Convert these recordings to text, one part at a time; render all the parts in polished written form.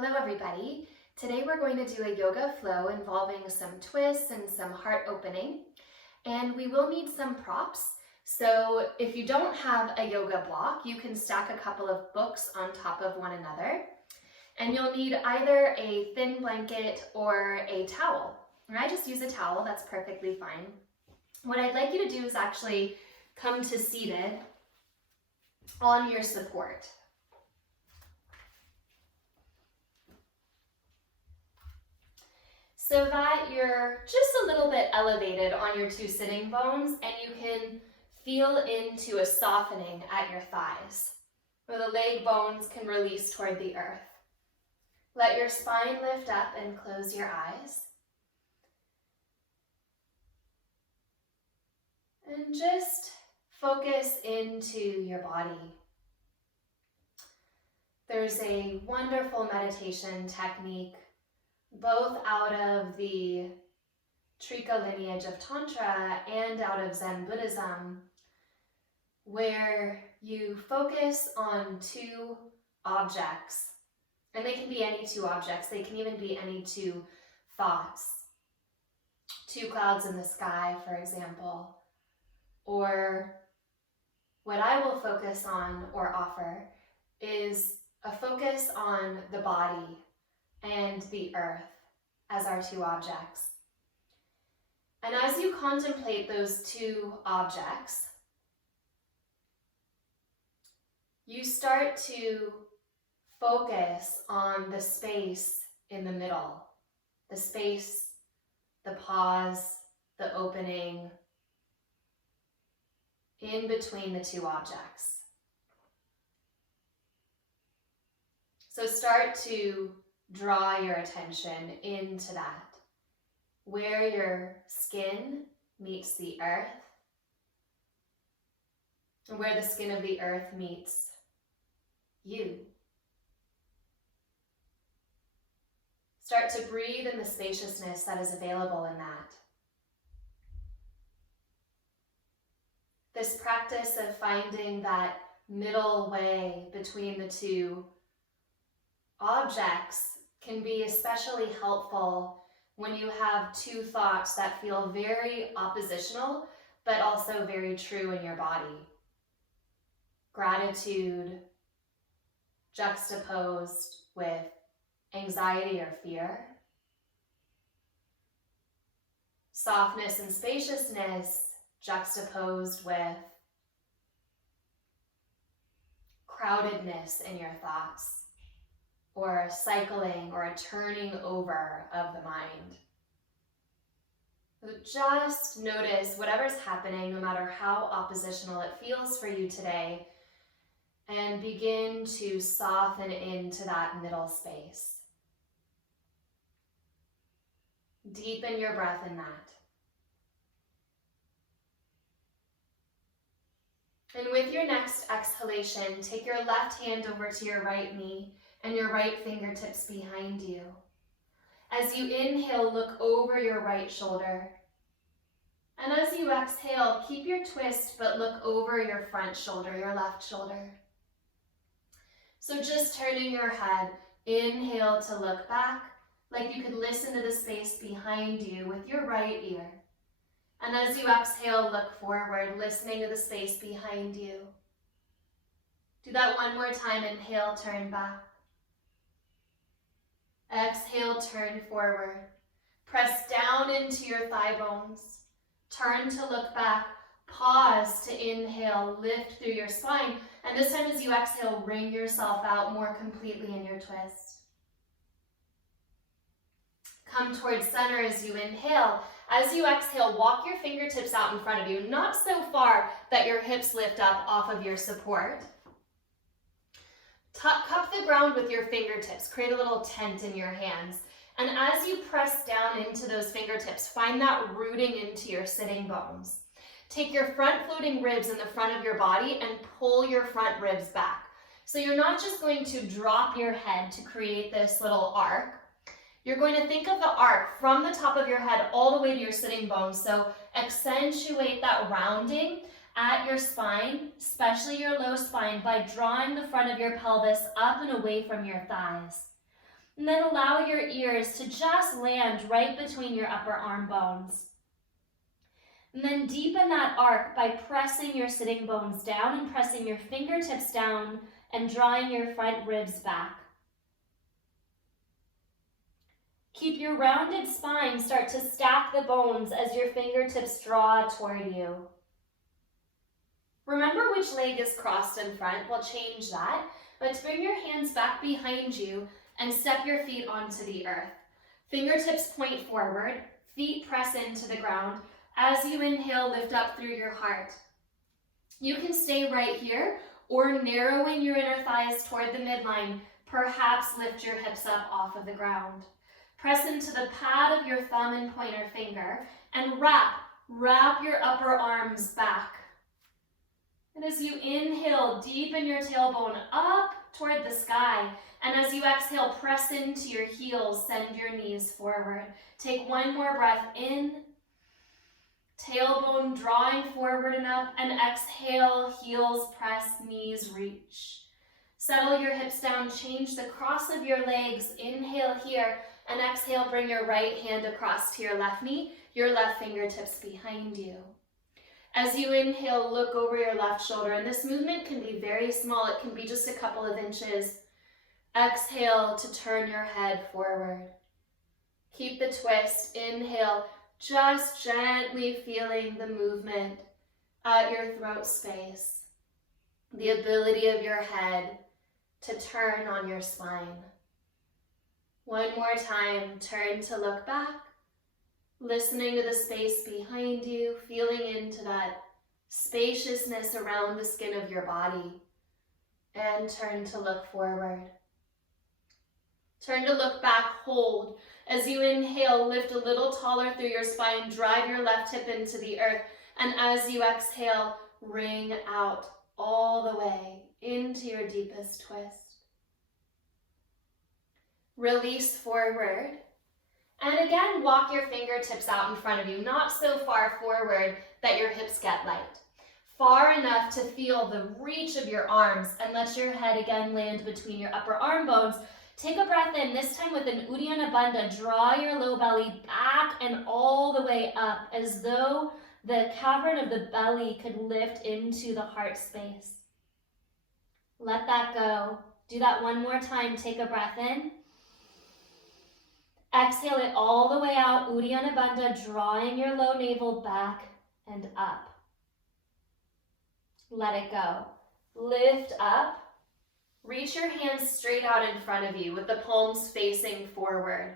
Hello everybody. Today we're going to do a yoga flow involving some twists and some heart opening. And we will need some props. So if you don't have a yoga block, you can stack a couple of books on top of one another. And you'll need either a thin blanket or a towel. And I just use a towel, that's perfectly fine. What I'd like you to do is actually come to seated on your support. So that you're just a little bit elevated on your two sitting bones and you can feel into a softening at your thighs, where the leg bones can release toward the earth. Let your spine lift up and close your eyes. And just focus into your body. There's a wonderful meditation technique both out of the Trika lineage of Tantra and out of Zen Buddhism, where you focus on two objects. And they can be any two objects. They can even be any two thoughts. Two clouds in the sky, for example. Or what I will focus on or offer is a focus on the body and the earth as our two objects. And as you contemplate those two objects, you start to focus on the space in the middle, the space, the pause, the opening in between the two objects. So start to draw your attention into that, where your skin meets the earth, and where the skin of the earth meets you. Start to breathe in the spaciousness that is available in that. This practice of finding that middle way between the two objects can be especially helpful when you have two thoughts that feel very oppositional, but also very true in your body. Gratitude juxtaposed with anxiety or fear. Softness and spaciousness juxtaposed with crowdedness in your thoughts, or a cycling or a turning over of the mind. So just notice whatever's happening, no matter how oppositional it feels for you today, and begin to soften into that middle space. Deepen your breath in that. And with your next exhalation, take your left hand over to your right knee and your right fingertips behind you. As you inhale, look over your right shoulder. And as you exhale, keep your twist, but look over your front shoulder, your left shoulder. So just turning your head, inhale to look back, like you could listen to the space behind you with your right ear. And as you exhale, look forward, listening to the space behind you. Do that one more time. Inhale, turn back. Exhale, turn forward. Press down into your thigh bones. Turn to look back. Pause to inhale, lift through your spine. And this time as you exhale, wring yourself out more completely in your twist. Come towards center as you inhale. As you exhale, walk your fingertips out in front of you, not so far that your hips lift up off of your support. Cup the ground with your fingertips. Create a little tent in your hands. And as you press down into those fingertips, find that rooting into your sitting bones. Take your front floating ribs in the front of your body and pull your front ribs back. So you're not just going to drop your head to create this little arc. You're going to think of the arc from the top of your head all the way to your sitting bones. So accentuate that rounding at your spine, especially your low spine, by drawing the front of your pelvis up and away from your thighs. And then allow your ears to just land right between your upper arm bones. And then deepen that arc by pressing your sitting bones down and pressing your fingertips down and drawing your front ribs back. Keep your rounded spine start to stack the bones as your fingertips draw toward you. Remember which leg is crossed in front. We'll change that. Let's bring your hands back behind you and step your feet onto the earth. Fingertips point forward, feet press into the ground. As you inhale, lift up through your heart. You can stay right here or narrowing your inner thighs toward the midline, perhaps lift your hips up off of the ground. Press into the pad of your thumb and pointer finger and wrap your upper arms back. And as you inhale, deepen your tailbone up toward the sky. And as you exhale, press into your heels, send your knees forward. Take one more breath in. Tailbone drawing forward and up, and exhale, heels press, knees reach. Settle your hips down, change the cross of your legs. Inhale here, and exhale, bring your right hand across to your left knee, your left fingertips behind you. As you inhale, look over your left shoulder, and this movement can be very small. It can be just a couple of inches. Exhale to turn your head forward. Keep the twist. Inhale, just gently feeling the movement at your throat space, the ability of your head to turn on your spine. One more time, turn to look back, listening to the space behind you, feeling into that spaciousness around the skin of your body, and turn to look forward. Turn to look back, hold. As you inhale, lift a little taller through your spine, drive your left hip into the earth, and as you exhale, ring out all the way into your deepest twist. Release forward, and again, walk your fingertips out in front of you, not so far forward that your hips get light. Far enough to feel the reach of your arms, and let your head again land between your upper arm bones. Take a breath in, this time with an Uddiyana Bandha. Draw your low belly back and all the way up, as though the cavern of the belly could lift into the heart space. Let that go. Do that one more time. Take a breath in. Exhale it all the way out, Uddiyana Bandha, drawing your low navel back and up. Let it go. Lift up. Reach your hands straight out in front of you with the palms facing forward.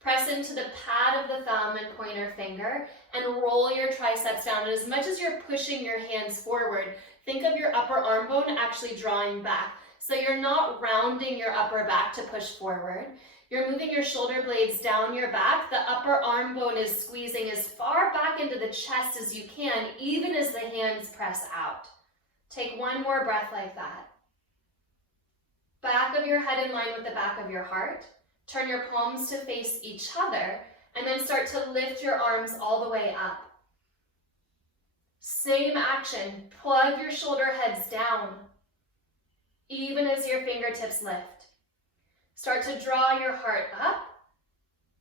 Press into the pad of the thumb and pointer finger and roll your triceps down. And as much as you're pushing your hands forward, think of your upper arm bone actually drawing back. So you're not rounding your upper back to push forward. You're moving your shoulder blades down your back. The upper arm bone is squeezing as far back into the chest as you can, even as the hands press out. Take one more breath like that. Back of your head in line with the back of your heart. Turn your palms to face each other, and then start to lift your arms all the way up. Same action. Plug your shoulder heads down, even as your fingertips lift. Start to draw your heart up.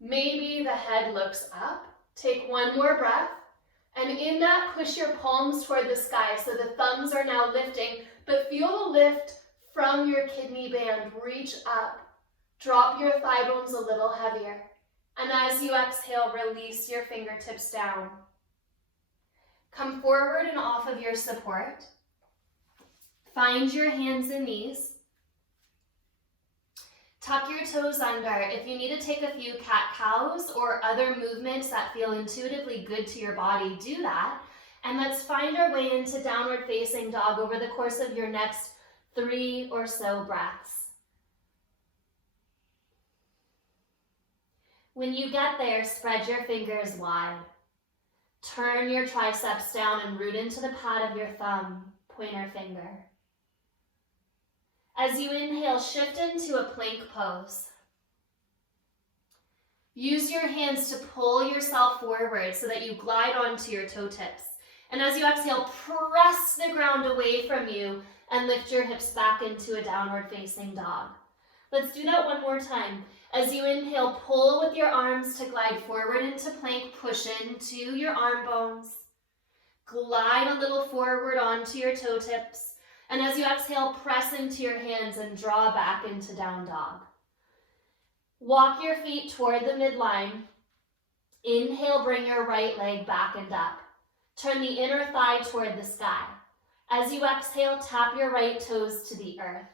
Maybe the head looks up. Take one more breath. And in that, push your palms toward the sky so the thumbs are now lifting, but feel the lift from your kidney band. Reach up. Drop your thigh bones a little heavier. And as you exhale, release your fingertips down. Come forward and off of your support. Find your hands and knees. Tuck your toes under. If you need to take a few cat-cows or other movements that feel intuitively good to your body, do that. And let's find our way into downward facing dog over the course of your next 3 or so breaths. When you get there, spread your fingers wide. Turn your triceps down and root into the pad of your thumb, pointer finger. As you inhale, shift into a plank pose. Use your hands to pull yourself forward so that you glide onto your toe tips. And as you exhale, press the ground away from you and lift your hips back into a downward facing dog. Let's do that one more time. As you inhale, pull with your arms to glide forward into plank, push into your arm bones. Glide a little forward onto your toe tips. And as you exhale, press into your hands and draw back into down dog. Walk your feet toward the midline. Inhale, bring your right leg back and up. Turn the inner thigh toward the sky. As you exhale, tap your right toes to the earth.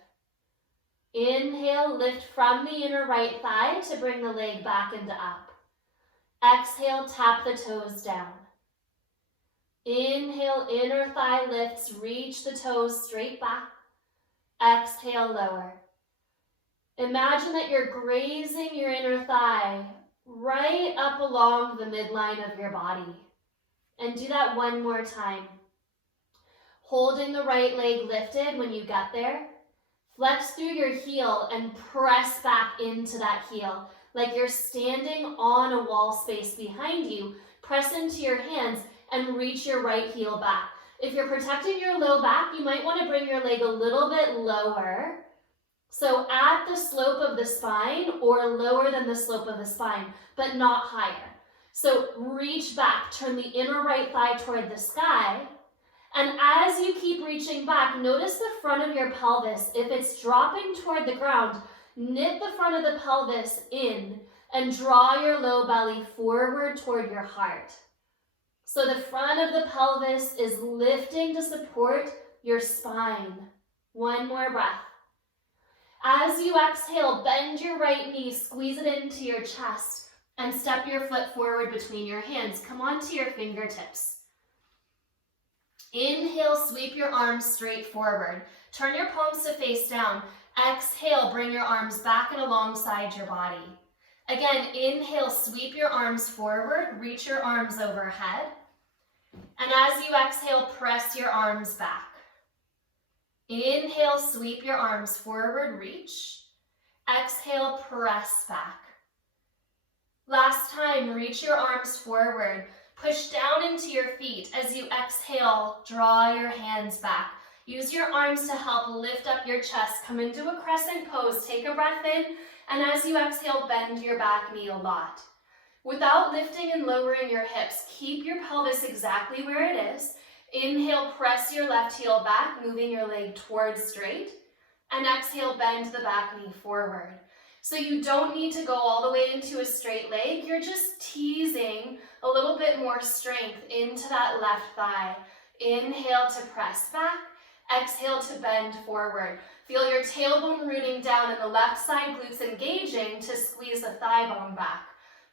Inhale, lift from the inner right thigh to bring the leg back and up. Exhale, tap the toes down. Inhale, inner thigh lifts, reach the toes straight back. Exhale, lower. Imagine that you're grazing your inner thigh right up along the midline of your body. And do that one more time. Holding the right leg lifted when you get there. Flex through your heel and press back into that heel. Like you're standing on a wall space behind you. Press into your hands and reach your right heel back. If you're protecting your low back, you might want to bring your leg a little bit lower. So at the slope of the spine or lower than the slope of the spine, but not higher. So reach back, turn the inner right thigh toward the sky. And as you keep reaching back, notice the front of your pelvis. If it's dropping toward the ground, knit the front of the pelvis in and draw your low belly forward toward your heart. So the front of the pelvis is lifting to support your spine. One more breath. As you exhale, bend your right knee, squeeze it into your chest, and step your foot forward between your hands. Come onto your fingertips. Inhale, sweep your arms straight forward. Turn your palms to face down. Exhale, bring your arms back and alongside your body. Again, inhale, sweep your arms forward, reach your arms overhead. And as you exhale, press your arms back. Inhale, sweep your arms forward, reach. Exhale, press back. Last time, reach your arms forward. Push down into your feet. As you exhale, draw your hands back. Use your arms to help lift up your chest. Come into a crescent pose. Take a breath in, and as you exhale, bend your back knee a lot. Without lifting and lowering your hips, keep your pelvis exactly where it is. Inhale, press your left heel back, moving your leg towards straight. And exhale, bend the back knee forward. So you don't need to go all the way into a straight leg. You're just teasing a little bit more strength into that left thigh. Inhale to press back. Exhale to bend forward. Feel your tailbone rooting down and the left side glutes engaging to squeeze the thigh bone back.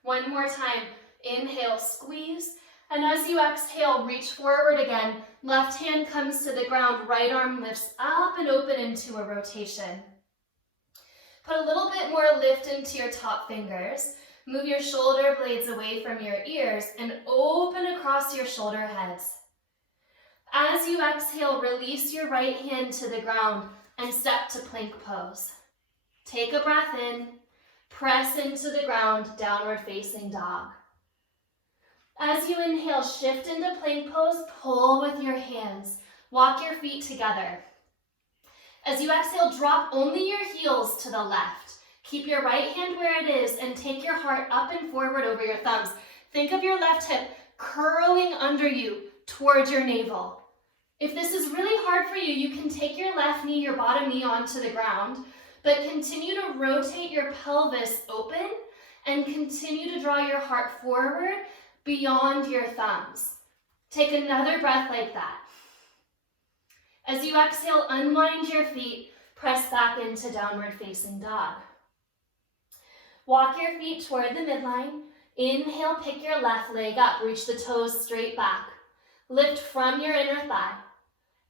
One more time. Inhale, squeeze. And as you exhale, reach forward again. Left hand comes to the ground. Right arm lifts up and open into a rotation. Put a little bit more lift into your top fingers. Move your shoulder blades away from your ears and open across your shoulder heads. As you exhale, release your right hand to the ground and step to plank pose. Take a breath in, press into the ground, downward facing dog. As you inhale, shift into plank pose, pull with your hands. Walk your feet together. As you exhale, drop only your heels to the left. Keep your right hand where it is and take your heart up and forward over your thumbs. Think of your left hip curling under you towards your navel. If this is really hard for you, you can take your left knee, your bottom knee onto the ground, but continue to rotate your pelvis open and continue to draw your heart forward beyond your thumbs. Take another breath like that. As you exhale, unwind your feet, press back into downward facing dog. Walk your feet toward the midline. Inhale, pick your left leg up, reach the toes straight back. Lift from your inner thigh.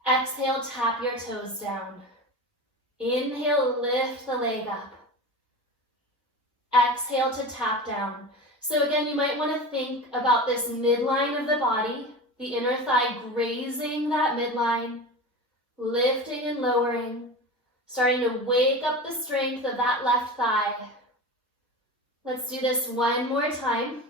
Exhale, tap your toes down. Inhale, lift the leg up. Exhale to tap down. So again, you might want to think about this midline of the body, the inner thigh grazing that midline, lifting and lowering, starting to wake up the strength of that left thigh. Let's do this one more time.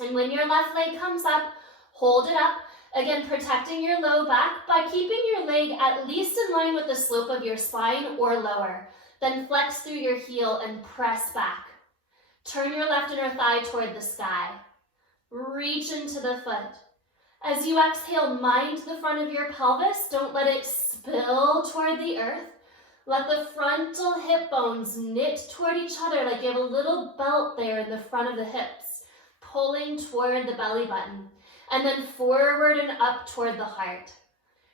And when your left leg comes up, hold it up. Again, protecting your low back by keeping your leg at least in line with the slope of your spine or lower. Then flex through your heel and press back. Turn your left inner thigh toward the sky. Reach into the foot. As you exhale, mind the front of your pelvis. Don't let it spill toward the earth. Let the frontal hip bones knit toward each other like you have a little belt there in the front of the hips, pulling toward the belly button, and then forward and up toward the heart.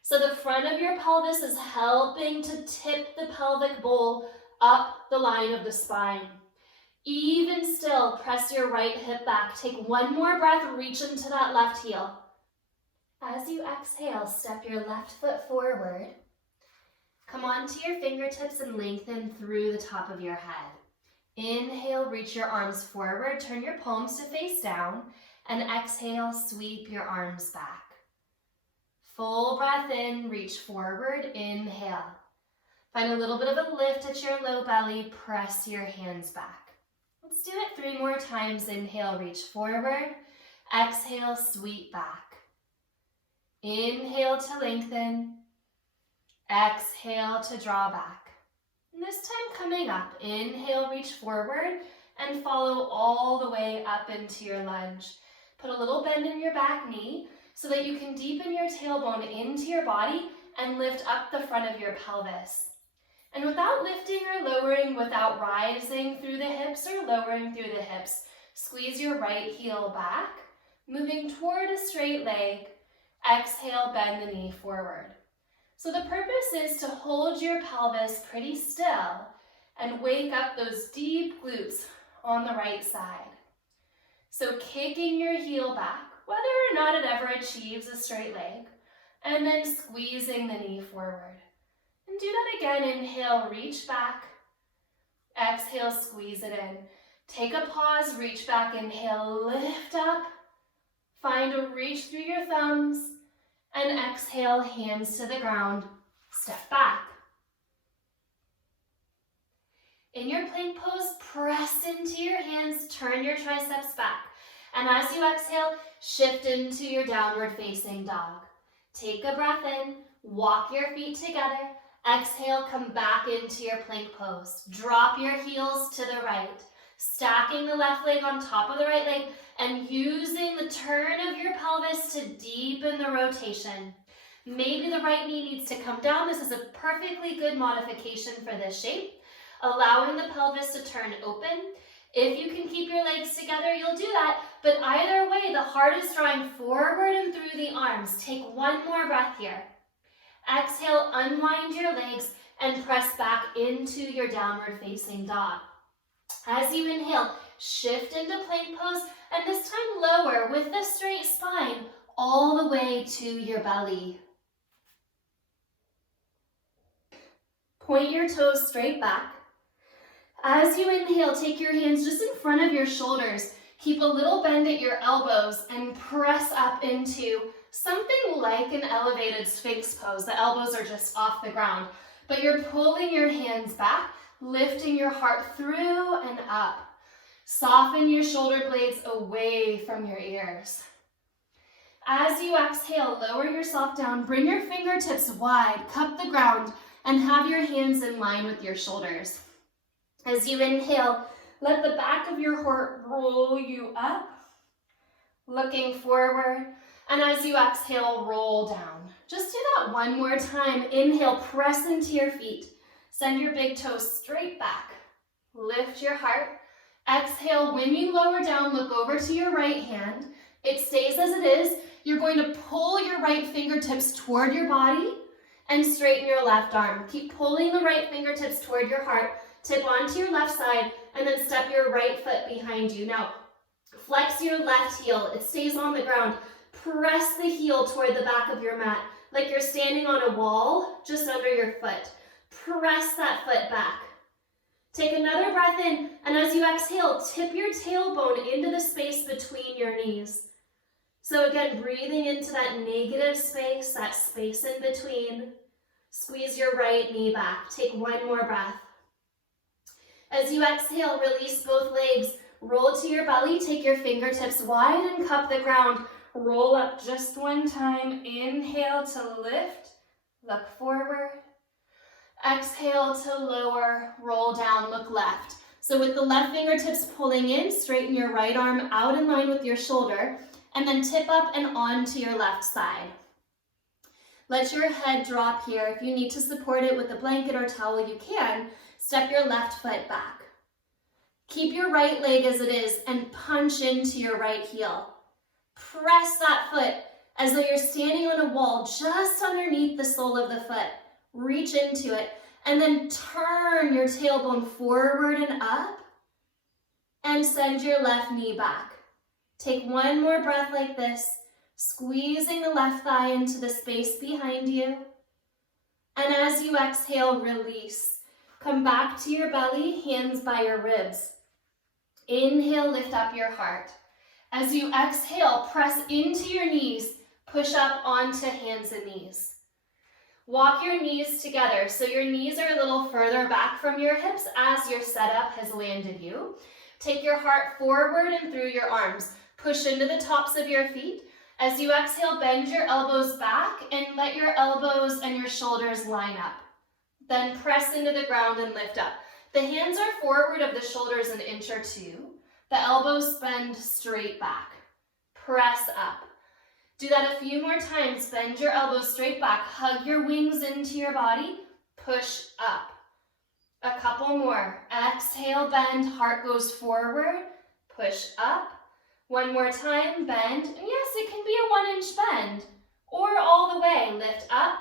So the front of your pelvis is helping to tip the pelvic bowl up the line of the spine. Even still, press your right hip back. Take one more breath, reach into that left heel. As you exhale, step your left foot forward. Come onto your fingertips and lengthen through the top of your head. Inhale, reach your arms forward, turn your palms to face down, and exhale, sweep your arms back. Full breath in, reach forward, inhale. Find a little bit of a lift at your low belly, press your hands back. Let's do it 3 more times. Inhale, reach forward. Exhale, sweep back. Inhale to lengthen. Exhale to draw back. And this time coming up, inhale, reach forward and follow all the way up into your lunge. Put a little bend in your back knee so that you can deepen your tailbone into your body and lift up the front of your pelvis. And without lifting or lowering, without rising through the hips or lowering through the hips, squeeze your right heel back, moving toward a straight leg. Exhale, bend the knee forward. So the purpose is to hold your pelvis pretty still and wake up those deep glutes on the right side. So kicking your heel back, whether or not it ever achieves a straight leg, and then squeezing the knee forward. And do that again. Inhale, reach back. Exhale, squeeze it in. Take a pause, reach back, inhale, lift up. Find a reach through your thumbs. And exhale, hands to the ground, step back. In your plank pose, press into your hands, turn your triceps back. And as you exhale, shift into your downward facing dog. Take a breath in, walk your feet together. Exhale, come back into your plank pose. Drop your heels to the right, stacking the left leg on top of the right leg and using the turn of your pelvis to deepen the rotation. Maybe the right knee needs to come down. This is a perfectly good modification for this shape, allowing the pelvis to turn open. If you can keep your legs together, you'll do that, but either way, the heart is drawing forward and through the arms. Take one more breath here. Exhale, unwind your legs and press back into your downward facing dog. As you inhale, shift into plank pose, and this time lower with the straight spine all the way to your belly. Point your toes straight back. As you inhale, take your hands just in front of your shoulders. Keep a little bend at your elbows and press up into something like an elevated Sphinx pose. The elbows are just off the ground, but you're pulling your hands back, lifting your heart through and up. Soften your shoulder blades away from your ears. As you exhale, lower yourself down, bring your fingertips wide, cup the ground, and have your hands in line with your shoulders. As you inhale, let the back of your heart roll you up, looking forward. And as you exhale, roll down. Just do that one more time. Inhale, press into your feet. Send your big toes straight back. Lift your heart. Exhale, when you lower down, look over to your right hand. It stays as it is. You're going to pull your right fingertips toward your body and straighten your left arm. Keep pulling the right fingertips toward your heart. Tip onto your left side and then step your right foot behind you. Now, flex your left heel. It stays on the ground. Press the heel toward the back of your mat like you're standing on a wall just under your foot. Press that foot back. Take another breath in, and as you exhale, tip your tailbone into the space between your knees. So again, breathing into that negative space, that space in between. Squeeze your right knee back. Take one more breath. As you exhale, release both legs. Roll to your belly. Take your fingertips wide and cup the ground. Roll up just one time. Inhale to lift. Look forward. Exhale to lower, roll down, look left. So with the left fingertips pulling in, straighten your right arm out in line with your shoulder, and then tip up and onto your left side. Let your head drop here. If you need to support it with a blanket or towel, you can. Step your left foot back. Keep your right leg as it is and punch into your right heel. Press that foot as though you're standing on a wall just underneath the sole of the foot. Reach into it and then turn your tailbone forward and up and send your left knee back. Take one more breath like this, squeezing the left thigh into the space behind you. And as you exhale, release. Come back to your belly, hands by your ribs. Inhale, lift up your heart. As you exhale, press into your knees, push up onto hands and knees. Walk your knees together so your knees are a little further back from your hips as your setup has landed you. Take your heart forward and through your arms. Push into the tops of your feet. As you exhale, bend your elbows back and let your elbows and your shoulders line up. Then press into the ground and lift up. The hands are forward of the shoulders an inch or two. The elbows bend straight back. Press up. Do that a few more times. Bend your elbows straight back. Hug your wings into your body. Push up. A couple more. Exhale, bend. Heart goes forward. Push up. One more time. Bend. And yes, it can be a 1-inch bend. Or all the way. Lift up.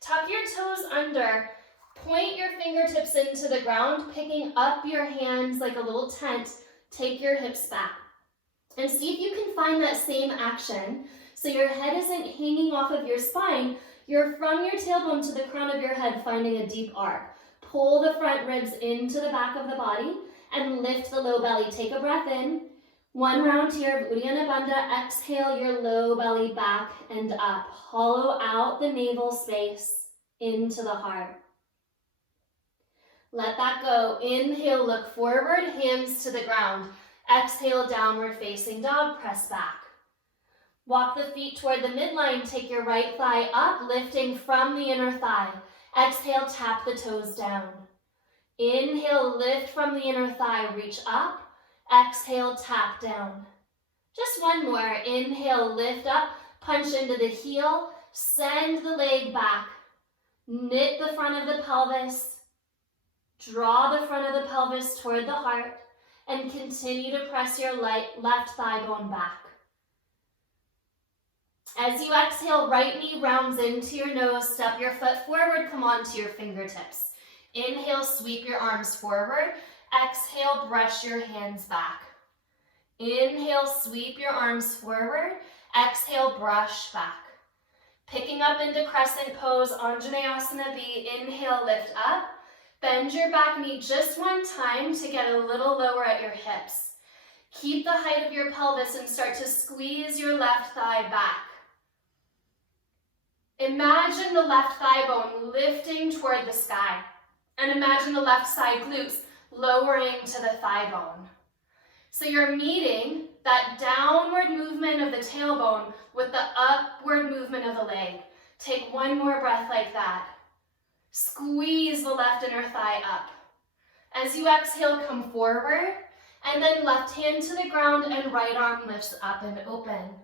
Tuck your toes under. Point your fingertips into the ground, picking up your hands like a little tent. Take your hips back. And see if you can find that same action. So your head isn't hanging off of your spine. You're from your tailbone to the crown of your head, finding a deep arc. Pull the front ribs into the back of the body and lift the low belly. Take a breath in. One round here of Uddiyana Bandha. Exhale your low belly back and up. Hollow out the navel space into the heart. Let that go. Inhale, look forward, hands to the ground. Exhale, downward facing dog, press back. Walk the feet toward the midline. Take your right thigh up, lifting from the inner thigh. Exhale, tap the toes down. Inhale, lift from the inner thigh, reach up. Exhale, tap down. Just one more. Inhale, lift up, punch into the heel, send the leg back. Knit the front of the pelvis. Draw the front of the pelvis toward the heart and continue to press your left thigh bone back. As you exhale, right knee rounds into your nose. Step your foot forward, come onto your fingertips. Inhale, sweep your arms forward. Exhale, brush your hands back. Inhale, sweep your arms forward. Exhale, brush back. Picking up into crescent pose, Anjaneyasana B. Inhale, lift up. Bend your back knee just one time to get a little lower at your hips. Keep the height of your pelvis and start to squeeze your left thigh back. Imagine the left thigh bone lifting toward the sky. And imagine the left side glutes lowering to the thigh bone. So you're meeting that downward movement of the tailbone with the upward movement of the leg. Take one more breath like that. Squeeze the left inner thigh up. As you exhale, come forward, and then left hand to the ground and right arm lifts up and open.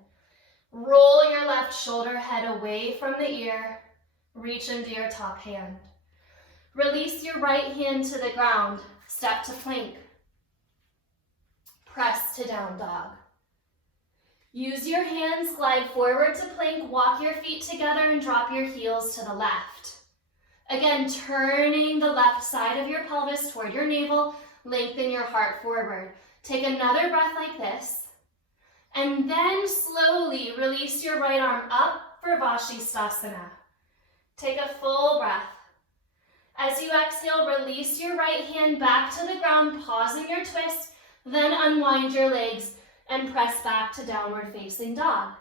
Roll your left shoulder head away from the ear. Reach into your top hand. Release your right hand to the ground. Step to plank. Press to down dog. Use your hands, glide forward to plank, walk your feet together and drop your heels to the left. Again, turning the left side of your pelvis toward your navel, lengthen your heart forward. Take another breath like this, and then slowly release your right arm up for Vashisthasana. Take a full breath. As you exhale, release your right hand back to the ground, pausing your twist, then unwind your legs and press back to downward facing dog.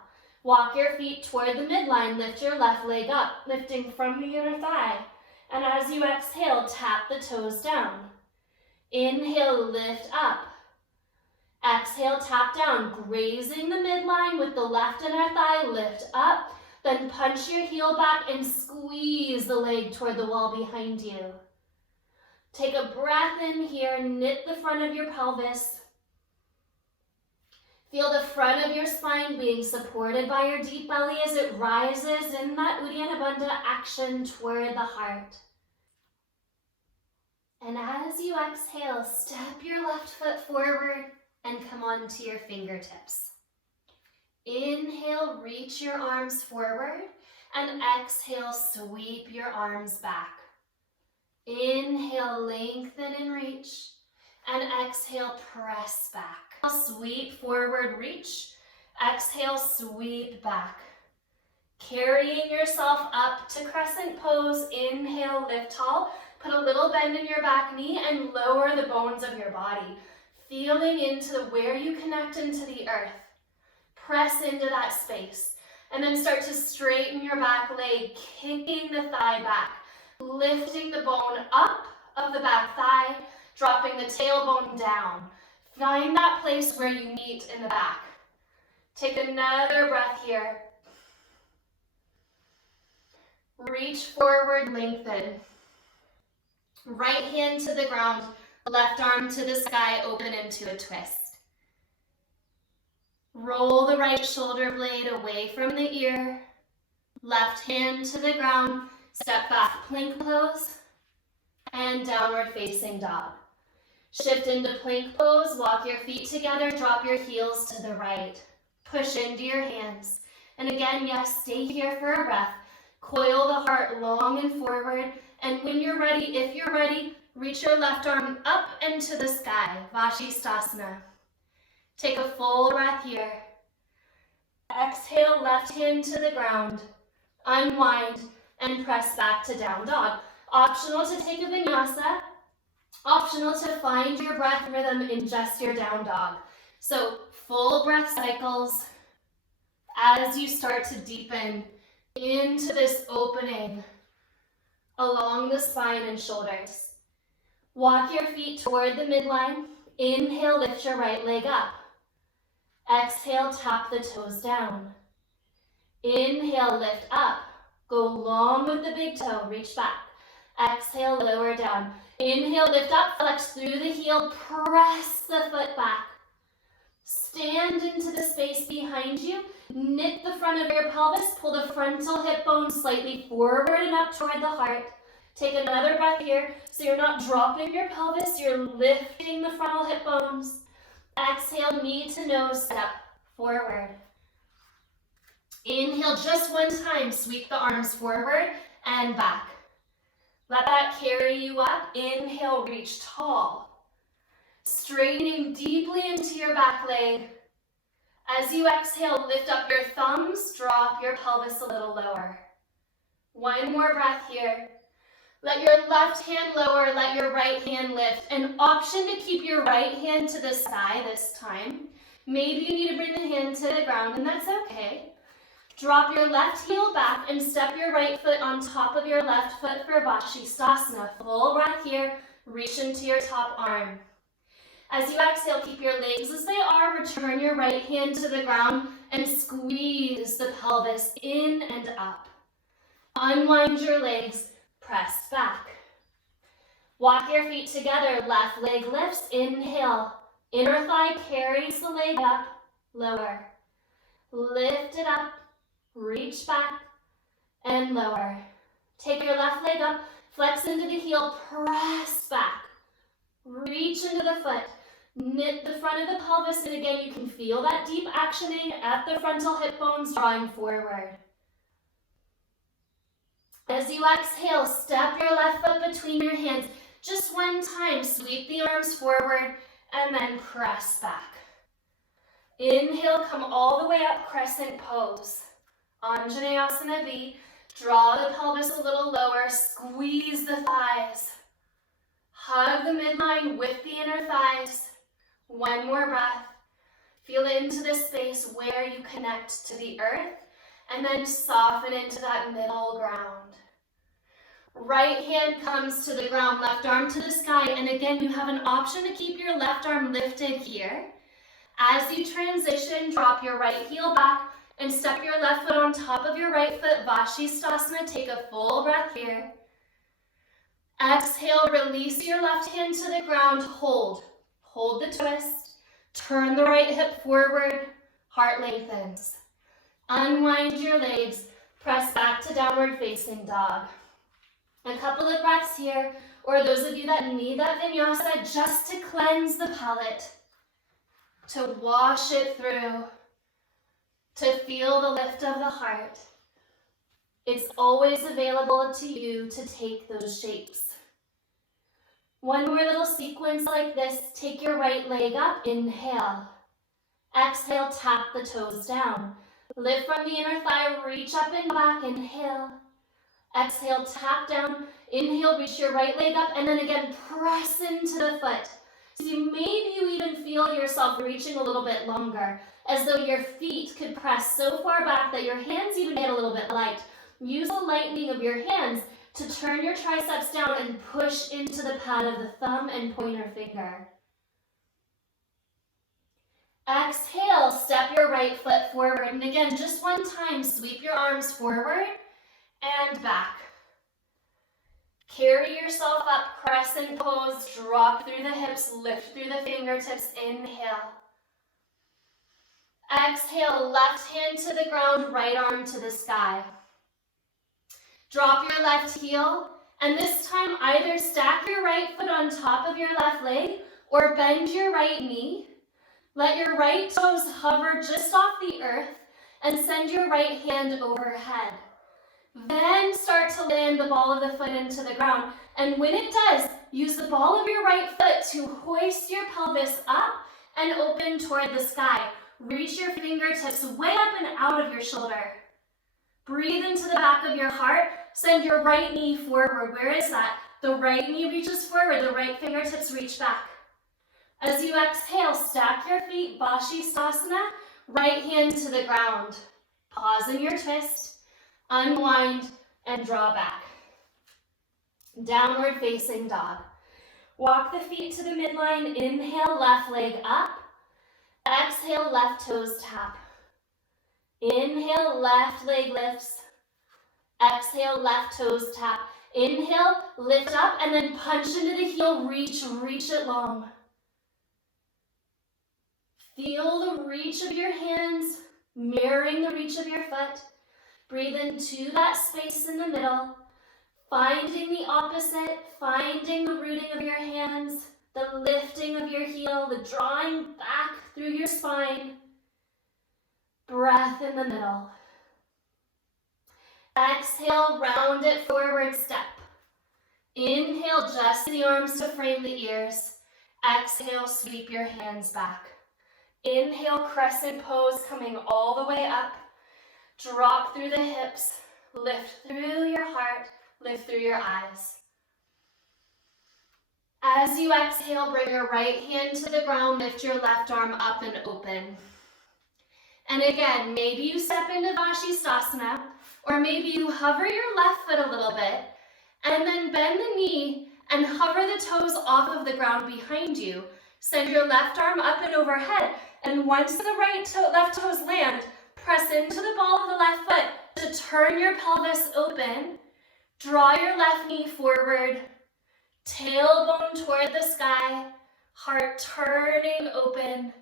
Walk your feet toward the midline, lift your left leg up, lifting from the inner thigh. And as you exhale, tap the toes down. Inhale, lift up. Exhale, tap down, grazing the midline with the left inner thigh, lift up. Then punch your heel back and squeeze the leg toward the wall behind you. Take a breath in here, knit the front of your pelvis. Feel the front of your spine being supported by your deep belly as it rises in that Uddiyana Bandha action toward the heart. And as you exhale, step your left foot forward and come onto your fingertips. Inhale, reach your arms forward, and exhale, sweep your arms back. Inhale, lengthen and reach, and exhale, press back. Sweep forward, reach. Exhale, sweep back. Carrying yourself up to crescent pose. Inhale, lift tall. Put a little bend in your back knee and lower the bones of your body. Feeling into where you connect into the earth. Press into that space. And then start to straighten your back leg, kicking the thigh back. Lifting the bone up of the back thigh, dropping the tailbone down. Find that place where you meet in the back. Take another breath here. Reach forward, lengthen. Right hand to the ground, left arm to the sky, open into a twist. Roll the right shoulder blade away from the ear. Left hand to the ground, step back, plank pose, and downward facing dog. Shift into plank pose, walk your feet together, drop your heels to the right. Push into your hands. And again, yes, stay here for a breath. Coil the heart long and forward. And when you're ready, if you're ready, reach your left arm up into the sky, Vashisthasana. Take a full breath here. Exhale, left hand to the ground. Unwind and press back to down dog. Optional to take a vinyasa. Optional to find your breath rhythm in just your down dog. So full breath cycles as you start to deepen into this opening along the spine and shoulders. Walk your feet toward the midline. Inhale, lift your right leg up. Exhale, tap the toes down. Inhale, lift up. Go long with the big toe, reach back. Exhale, lower down. Inhale, lift up, flex through the heel, press the foot back. Stand into the space behind you, knit the front of your pelvis, pull the frontal hip bone slightly forward and up toward the heart. Take another breath here, so you're not dropping your pelvis, you're lifting the frontal hip bones. Exhale, knee to nose, step forward. Inhale just one time, sweep the arms forward and back. Let that carry you up. Inhale, reach tall. Straightening deeply into your back leg. As you exhale, lift up your thumbs, drop your pelvis a little lower. One more breath here. Let your left hand lower, let your right hand lift. An option to keep your right hand to the sky this time. Maybe you need to bring the hand to the ground, and that's okay. Drop your left heel back and step your right foot on top of your left foot for Vashisthasana. Full breath here, reach into your top arm. As you exhale, keep your legs as they are, return your right hand to the ground and squeeze the pelvis in and up. Unwind your legs, press back. Walk your feet together, left leg lifts, inhale. Inner thigh carries the leg up, lower. Lift it up. Reach back and lower. Take your left leg up, flex into the heel, press back. Reach into the foot, knit the front of the pelvis, and again you can feel that deep actioning at the frontal hip bones drawing forward. As you exhale, step your left foot between your hands. Just one time, sweep the arms forward and then press back. Inhale, come all the way up, crescent pose. Anjaneyasana B, draw the pelvis a little lower, squeeze the thighs. Hug the midline with the inner thighs. One more breath. Feel into the space where you connect to the earth, and then soften into that middle ground. Right hand comes to the ground, left arm to the sky, and again you have an option to keep your left arm lifted here. As you transition, drop your right heel back, And step your left foot on top of your right foot, Vashisthasana. Take a full breath here. Exhale, release your left hand to the ground, hold. Hold the twist. Turn the right hip forward, heart lengthens. Unwind your legs, press back to downward facing dog. A couple of breaths here, or those of you that need that vinyasa, just to cleanse the palate, to wash it through, to feel the lift of the heart. It's always available to you to take those shapes. One more little sequence like this. Take your right leg up, inhale. Exhale, tap the toes down. Lift from the inner thigh, reach up and back, inhale. Exhale, tap down. Inhale, reach your right leg up, and then again, press into the foot. So maybe you even feel yourself reaching a little bit longer, as though your feet could press so far back that your hands even get a little bit light. Use the lightening of your hands to turn your triceps down and push into the pad of the thumb and pointer finger. Exhale, step your right foot forward. And again, just one time, sweep your arms forward and back. Carry yourself up, crescent pose, drop through the hips, lift through the fingertips, inhale. Exhale, left hand to the ground, right arm to the sky. Drop your left heel, and this time either stack your right foot on top of your left leg or bend your right knee. Let your right toes hover just off the earth and send your right hand overhead. Then start to land the ball of the foot into the ground. And when it does, use the ball of your right foot to hoist your pelvis up and open toward the sky. Reach your fingertips way up and out of your shoulder. Breathe into the back of your heart. Send your right knee forward. Where is that? The right knee reaches forward. The right fingertips reach back. As you exhale, stack your feet, Vashisthasana, right hand to the ground. Pause in your twist, unwind, and draw back. Downward facing dog. Walk the feet to the midline. Inhale, left leg up. Exhale, left toes tap. Inhale, left leg lifts. Exhale, left toes tap. Inhale, lift up, and then punch into the heel. Reach it long. Feel the reach of your hands, mirroring the reach of your foot. Breathe into that space in the middle, finding the opposite, finding the rooting of your hands, the lifting of your heel, the drawing back through your spine. Breath in the middle. Exhale, round it forward step. Inhale, just the arms to frame the ears. Exhale, sweep your hands back. Inhale, crescent pose, coming all the way up. Drop through the hips, lift through your heart, lift through your eyes. As you exhale, bring your right hand to the ground, lift your left arm up and open. And again, maybe you step into Vashisthasana, or maybe you hover your left foot a little bit, and then bend the knee and hover the toes off of the ground behind you. Send your left arm up and overhead, and once the left toes land, press into the ball of the left foot to turn your pelvis open. Draw your left knee forward, tailbone toward the sky, heart turning open,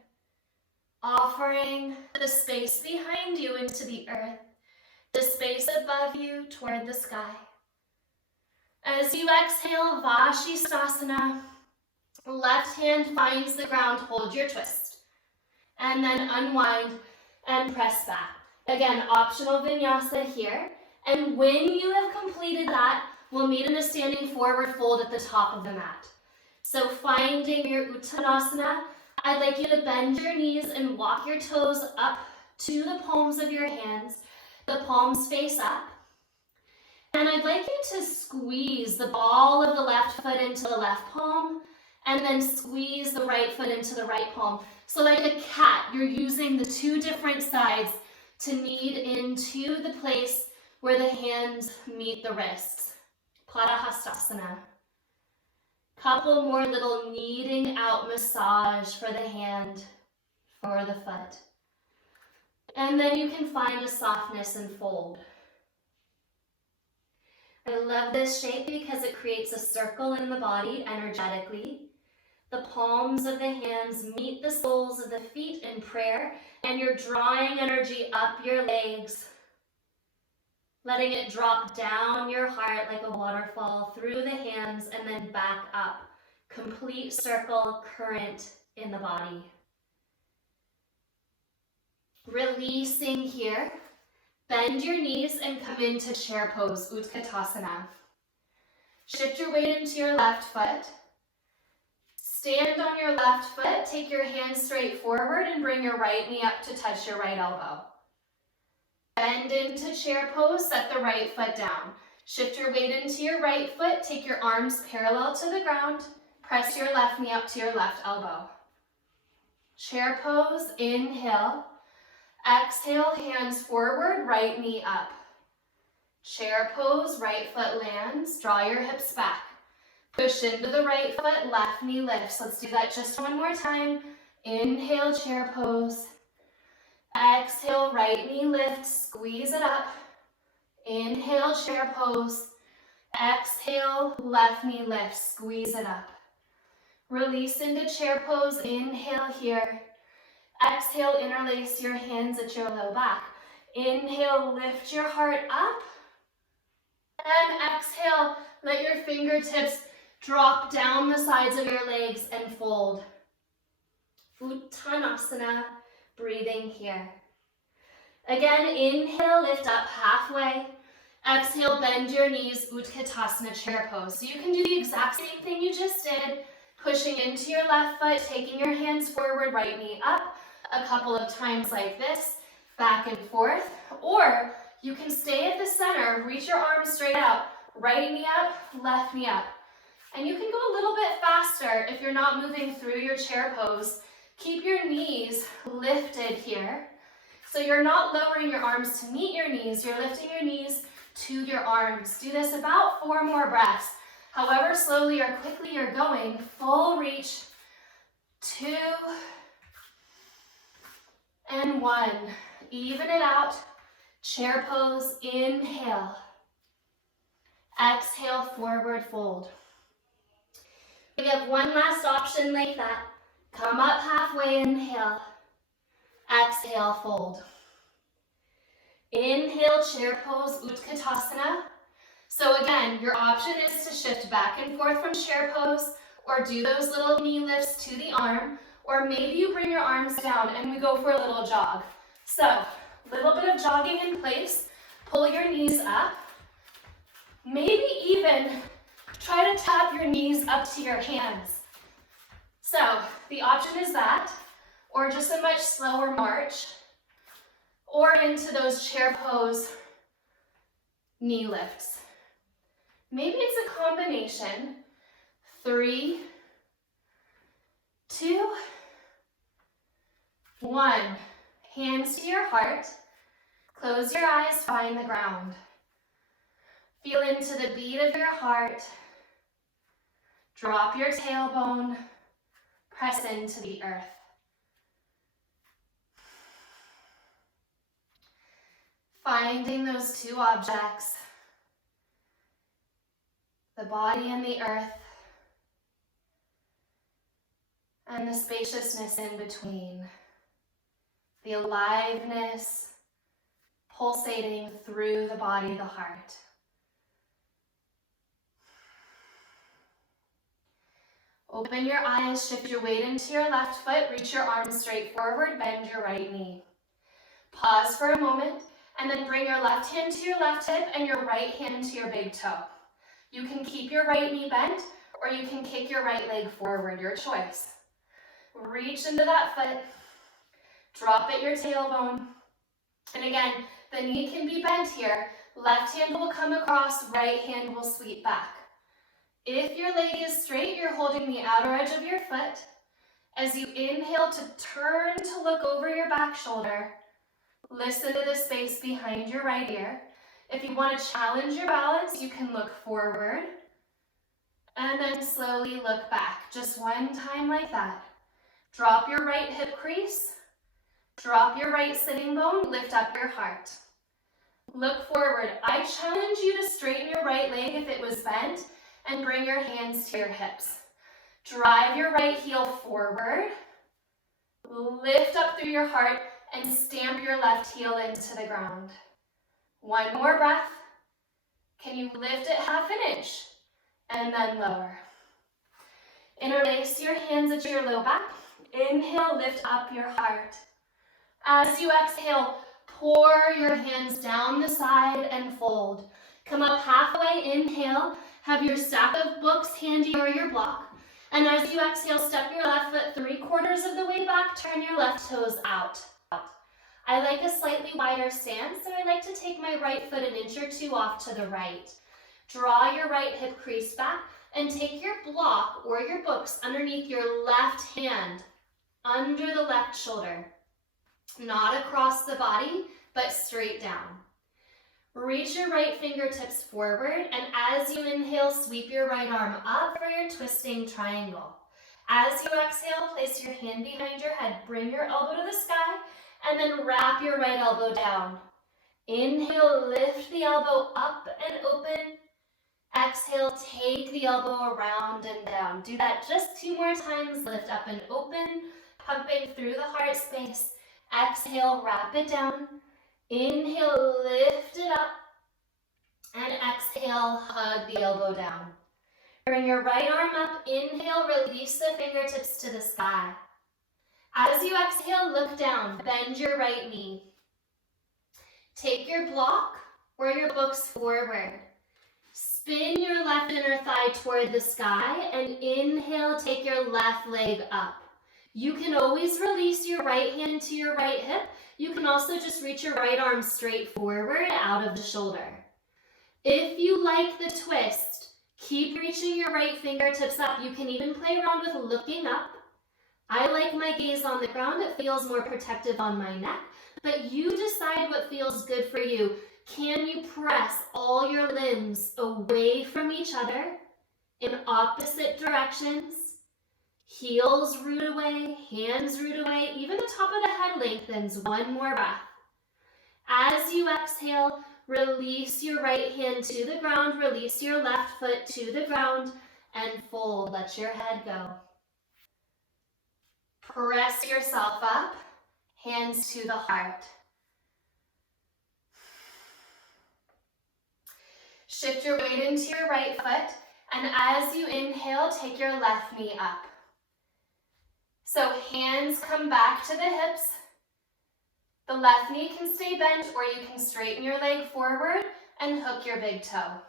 offering the space behind you into the earth, the space above you toward the sky. As you exhale, Vashisthasana, left hand finds the ground, hold your twist, and then unwind and press back. Again, optional vinyasa here. And when you have completed that, we'll meet in a standing forward fold at the top of the mat. So finding your Uttanasana, I'd like you to bend your knees and walk your toes up to the palms of your hands. The palms face up. And I'd like you to squeeze the ball of the left foot into the left palm, and then squeeze the right foot into the right palm. So like a cat, you're using the two different sides to knead into the place where the hands meet the wrists. Padahastasana. Couple more little kneading out massage for the hand, for the foot. And then you can find a softness and fold. I love this shape because it creates a circle in the body energetically. The palms of the hands meet the soles of the feet in prayer, and you're drawing energy up your legs, letting it drop down your heart like a waterfall through the hands and then back up. Complete circle current in the body. Releasing here. Bend your knees and come into chair pose, Utkatasana. Shift your weight into your left foot. Stand on your left foot, take your hands straight forward and bring your right knee up to touch your right elbow. Bend into chair pose, set the right foot down. Shift your weight into your right foot, take your arms parallel to the ground, press your left knee up to your left elbow. Chair pose, inhale. Exhale, hands forward, right knee up. Chair pose, right foot lands, draw your hips back. Push into the right foot, left knee lifts. Let's do that just one more time. Inhale, chair pose. Exhale, right knee lifts, squeeze it up. Inhale, chair pose. Exhale, left knee lifts, squeeze it up. Release into chair pose, inhale here. Exhale, interlace your hands at your low back. Inhale, lift your heart up. And exhale, let your fingertips drop down the sides of your legs and fold. Uttanasana, breathing here. Again, inhale, lift up halfway. Exhale, bend your knees, Utkatasana, chair pose. So you can do the exact same thing you just did, pushing into your left foot, taking your hands forward, right knee up, a couple of times like this, back and forth. Or you can stay at the center, reach your arms straight out, right knee up, left knee up. And you can go a little bit faster if you're not moving through your chair pose. Keep your knees lifted here. So you're not lowering your arms to meet your knees, you're lifting your knees to your arms. Do this about 4 more breaths. However slowly or quickly you're going, full reach, 2, and 1. Even it out. Chair pose, inhale. Exhale, forward fold. We have one last option like that. Come up halfway, inhale. Exhale, fold. Inhale, chair pose, Utkatasana. So again, your option is to shift back and forth from chair pose, or do those little knee lifts to the arm, or maybe you bring your arms down and we go for a little jog. So, a little bit of jogging in place, pull your knees up, maybe even try to tap your knees up to your hands. So, the option is that, or just a much slower march, or into those chair pose knee lifts. Maybe it's a combination. 3, 2, 1. Hands to your heart. Close your eyes, find the ground. Feel into the beat of your heart. Drop your tailbone. Press into the earth. Finding those two objects, the body and the earth, and the spaciousness in between, the aliveness pulsating through the body, the heart. Open your eyes, shift your weight into your left foot, reach your arms straight forward, bend your right knee. Pause for a moment, and then bring your left hand to your left hip and your right hand to your big toe. You can keep your right knee bent, or you can kick your right leg forward, your choice. Reach into that foot, drop at your tailbone. And again, the knee can be bent here. Left hand will come across, right hand will sweep back. If your leg is straight, you're holding the outer edge of your foot. As you inhale to turn to look over your back shoulder, listen to the space behind your right ear. If you want to challenge your balance, you can look forward and then slowly look back. Just one time like that. Drop your right hip crease. Drop your right sitting bone, lift up your heart. Look forward. I challenge you to straighten your right leg if it was bent and bring your hands to your hips. Drive your right heel forward. Lift up through your heart and stamp your left heel into the ground. One more breath. Can you lift it half an inch? And then lower. Interlace your hands at your low back. Inhale, lift up your heart. As you exhale, pour your hands down the side and fold. Come up halfway, inhale, have your stack of books handy or your block. And as you exhale, step your left foot 3/4 of the way back, turn your left toes out. I like a slightly wider stance, so I like to take my right foot an inch or two off to the right. Draw your right hip crease back and take your block or your books underneath your left hand, under the left shoulder. Not across the body, but straight down. Reach your right fingertips forward, and as you inhale, sweep your right arm up for your twisting triangle. As you exhale, place your hand behind your head, bring your elbow to the sky, and then wrap your right elbow down. Inhale, lift the elbow up and open. Exhale, take the elbow around and down. Do that just 2 more times. Lift up and open, pumping through the heart space. Exhale, wrap it down. Inhale, lift it up. And exhale, hug the elbow down. Bring your right arm up. Inhale, release the fingertips to the sky. As you exhale, look down. Bend your right knee. Take your block or your books forward. Spin your left inner thigh toward the sky and inhale, take your left leg up. You can always release your right hand to your right hip. You can also just reach your right arm straight forward out of the shoulder. If you like the twist, keep reaching your right fingertips up. You can even play around with looking up. I like my gaze on the ground. It feels more protective on my neck, but you decide what feels good for you. Can you press all your limbs away from each other in opposite directions? Heels root away, hands root away, even the top of the head lengthens. One more breath. As you exhale, release your right hand to the ground, release your left foot to the ground, and fold. Let your head go. Press yourself up, hands to the heart. Shift your weight into your right foot, and as you inhale, take your left knee up. So hands come back to the hips. The left knee can stay bent, or you can straighten your leg forward and hook your big toe.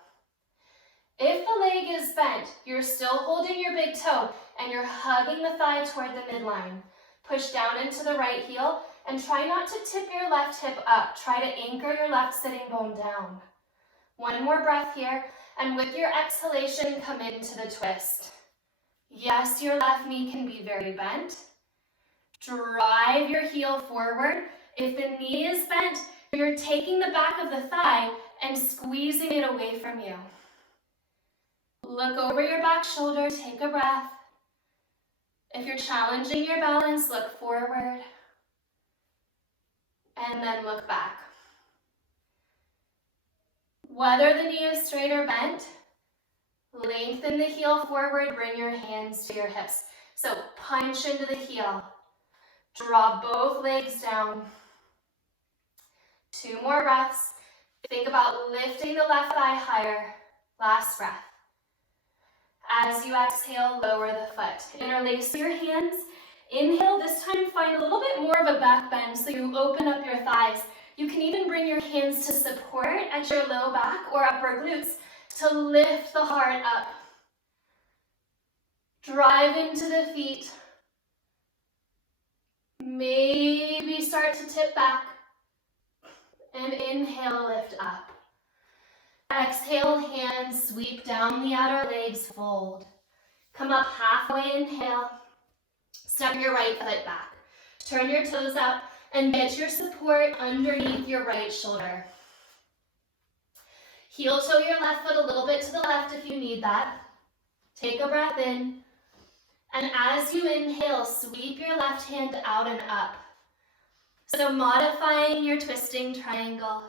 If the leg is bent, you're still holding your big toe and you're hugging the thigh toward the midline. Push down into the right heel and try not to tip your left hip up. Try to anchor your left sitting bone down. One more breath here, and with your exhalation, come into the twist. Yes, your left knee can be very bent. Drive your heel forward. If the knee is bent, you're taking the back of the thigh and squeezing it away from you. Look over your back shoulder, take a breath. If you're challenging your balance, look forward. And then look back. Whether the knee is straight or bent, lengthen the heel forward, bring your hands to your hips. So punch into the heel. Draw both legs down. 2 more breaths. Think about lifting the left thigh higher. Last breath. As you exhale, lower the foot. Interlace your hands. Inhale, this time find a little bit more of a back bend so you open up your thighs. You can even bring your hands to support at your low back or upper glutes to lift the heart up. Drive into the feet. Maybe start to tip back. And inhale, lift up. Exhale, hands sweep down the outer legs, fold. Come up halfway, inhale. Step your right foot back. Turn your toes out and get your support underneath your right shoulder. Heel toe your left foot a little bit to the left if you need that. Take a breath in. And as you inhale, sweep your left hand out and up. So modifying your twisting triangle.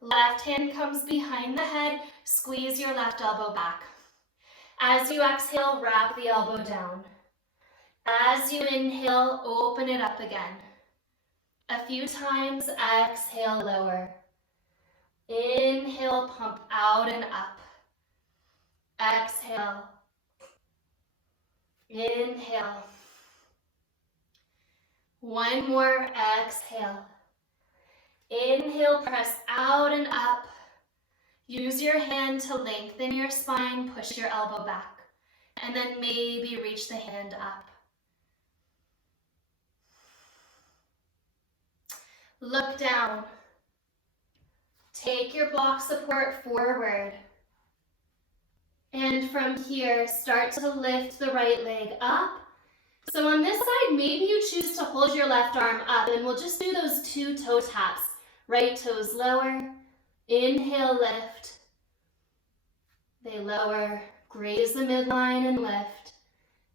Left hand comes behind the head, squeeze your left elbow back. As you exhale, wrap the elbow down. As you inhale, open it up again. A few times, exhale, lower. Inhale, pump out and up. Exhale. Inhale. One more, exhale. Inhale, press out and up. Use your hand to lengthen your spine, push your elbow back, and then maybe reach the hand up. Look down. Take your block support forward. And from here, start to lift the right leg up. So on this side, maybe you choose to hold your left arm up, and we'll just do those 2 toe taps. Right toes lower. Inhale, lift. They lower. Graze the midline and lift.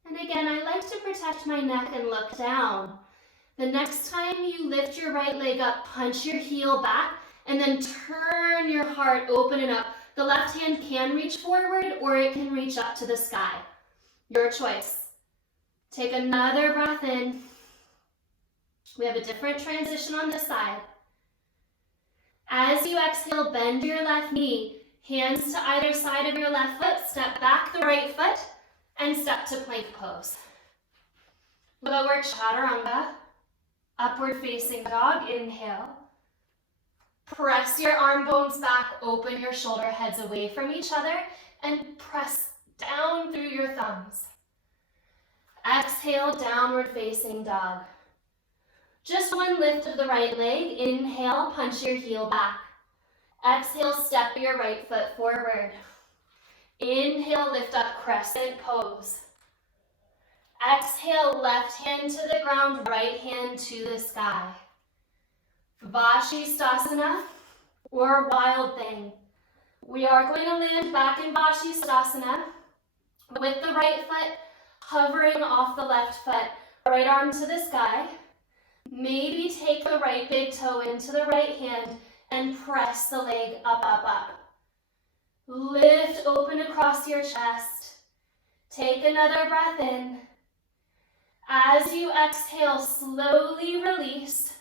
And again, I like to protect my neck and look down. The next time you lift your right leg up, punch your heel back, and then turn your heart, open it up. The left hand can reach forward or it can reach up to the sky. Your choice. Take another breath in. We have a different transition on this side. As you exhale, bend your left knee. Hands to either side of your left foot. Step back the right foot and step to plank pose. We'll work chaturanga. Upward facing dog. Inhale. Press your arm bones back, open your shoulder heads away from each other, and press down through your thumbs. Exhale, downward facing dog. Just one lift of the right leg. Inhale, punch your heel back. Exhale, step your right foot forward. Inhale, lift up, crescent pose. Exhale, left hand to the ground, right hand to the sky. Vashisthasana or wild thing. We are going to land back in Vashisthasana with the right foot hovering off the left foot, right arm to the sky. Maybe take the right big toe into the right hand and press the leg up, up, up. Lift open across your chest. Take another breath in. As you exhale, slowly release.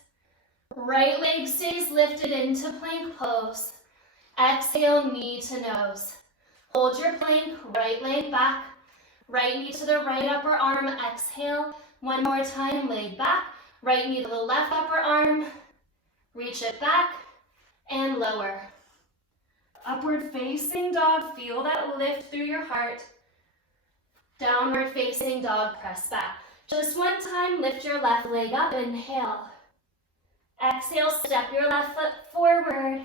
Right leg stays lifted into plank pose. Exhale, knee to nose. Hold your plank, right leg back. Right knee to the right upper arm. Exhale. One more time, leg back. Right knee to the left upper arm. Reach it back and lower. Upward facing dog. Feel that lift through your heart. Downward facing dog. Press back. Just one time, lift your left leg up. Inhale. Exhale, step your left foot forward.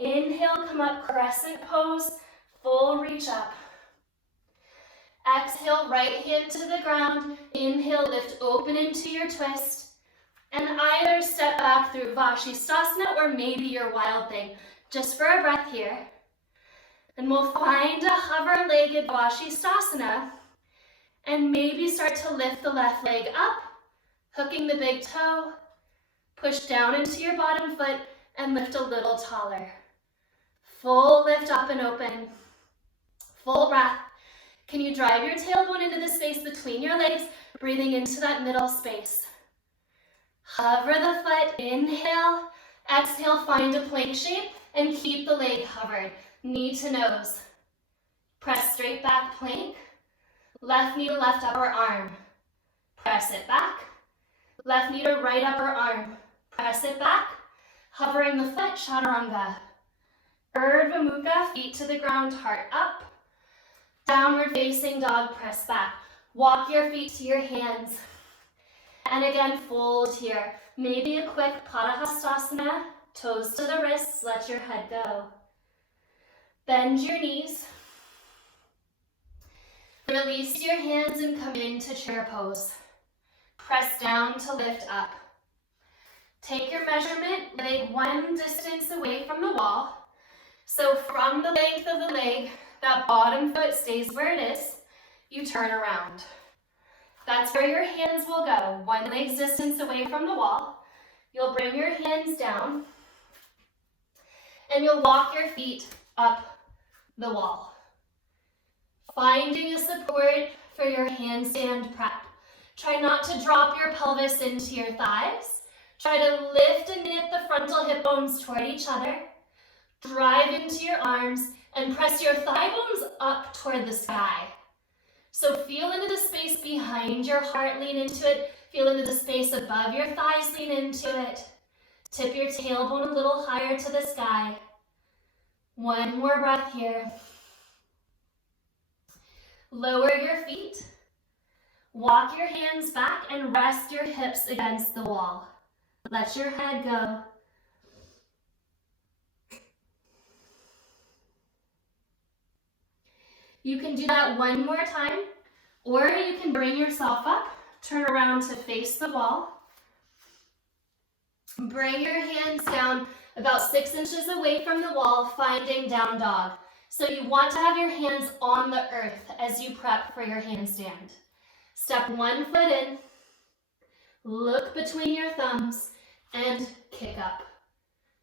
Inhale, come up, crescent pose, full reach up. Exhale, right hand to the ground. Inhale, lift open into your twist. And either step back through Vashisthasana or maybe your wild thing. Just for a breath here. And we'll find a hover-legged Vashisthasana. And maybe start to lift the left leg up, hooking the big toe. Push down into your bottom foot and lift a little taller. Full lift up and open. Full breath. Can you drive your tailbone into the space between your legs, breathing into that middle space? Hover the foot, inhale. Exhale, find a plank shape and keep the leg hovered. Knee to nose. Press straight back, plank. Left knee to left upper arm. Press it back. Left knee to right upper arm. Press it back, hovering the foot, chaturanga. Urdhva Mukha, feet to the ground, heart up. Downward facing dog, press back. Walk your feet to your hands. And again, fold here. Maybe a quick Padahastasana, toes to the wrists, let your head go. Bend your knees. Release your hands and come into chair pose. Press down to lift up. Take your measurement, leg one distance away from the wall. So from the length of the leg, that bottom foot stays where it is. You turn around. That's where your hands will go. One leg's distance away from the wall. You'll bring your hands down and you'll walk your feet up the wall, finding a support for your handstand prep. Try not to drop your pelvis into your thighs. Try to lift and knit the frontal hip bones toward each other. Drive into your arms and press your thigh bones up toward the sky. So feel into the space behind your heart, lean into it. Feel into the space above your thighs, lean into it. Tip your tailbone a little higher to the sky. One more breath here. Lower your feet. Walk your hands back and rest your hips against the wall. Let your head go. You can do that one more time, or you can bring yourself up, turn around to face the wall. Bring your hands down about 6 inches away from the wall, finding down dog. So you want to have your hands on the earth as you prep for your handstand. Step 1 foot in, look between your thumbs, and kick up.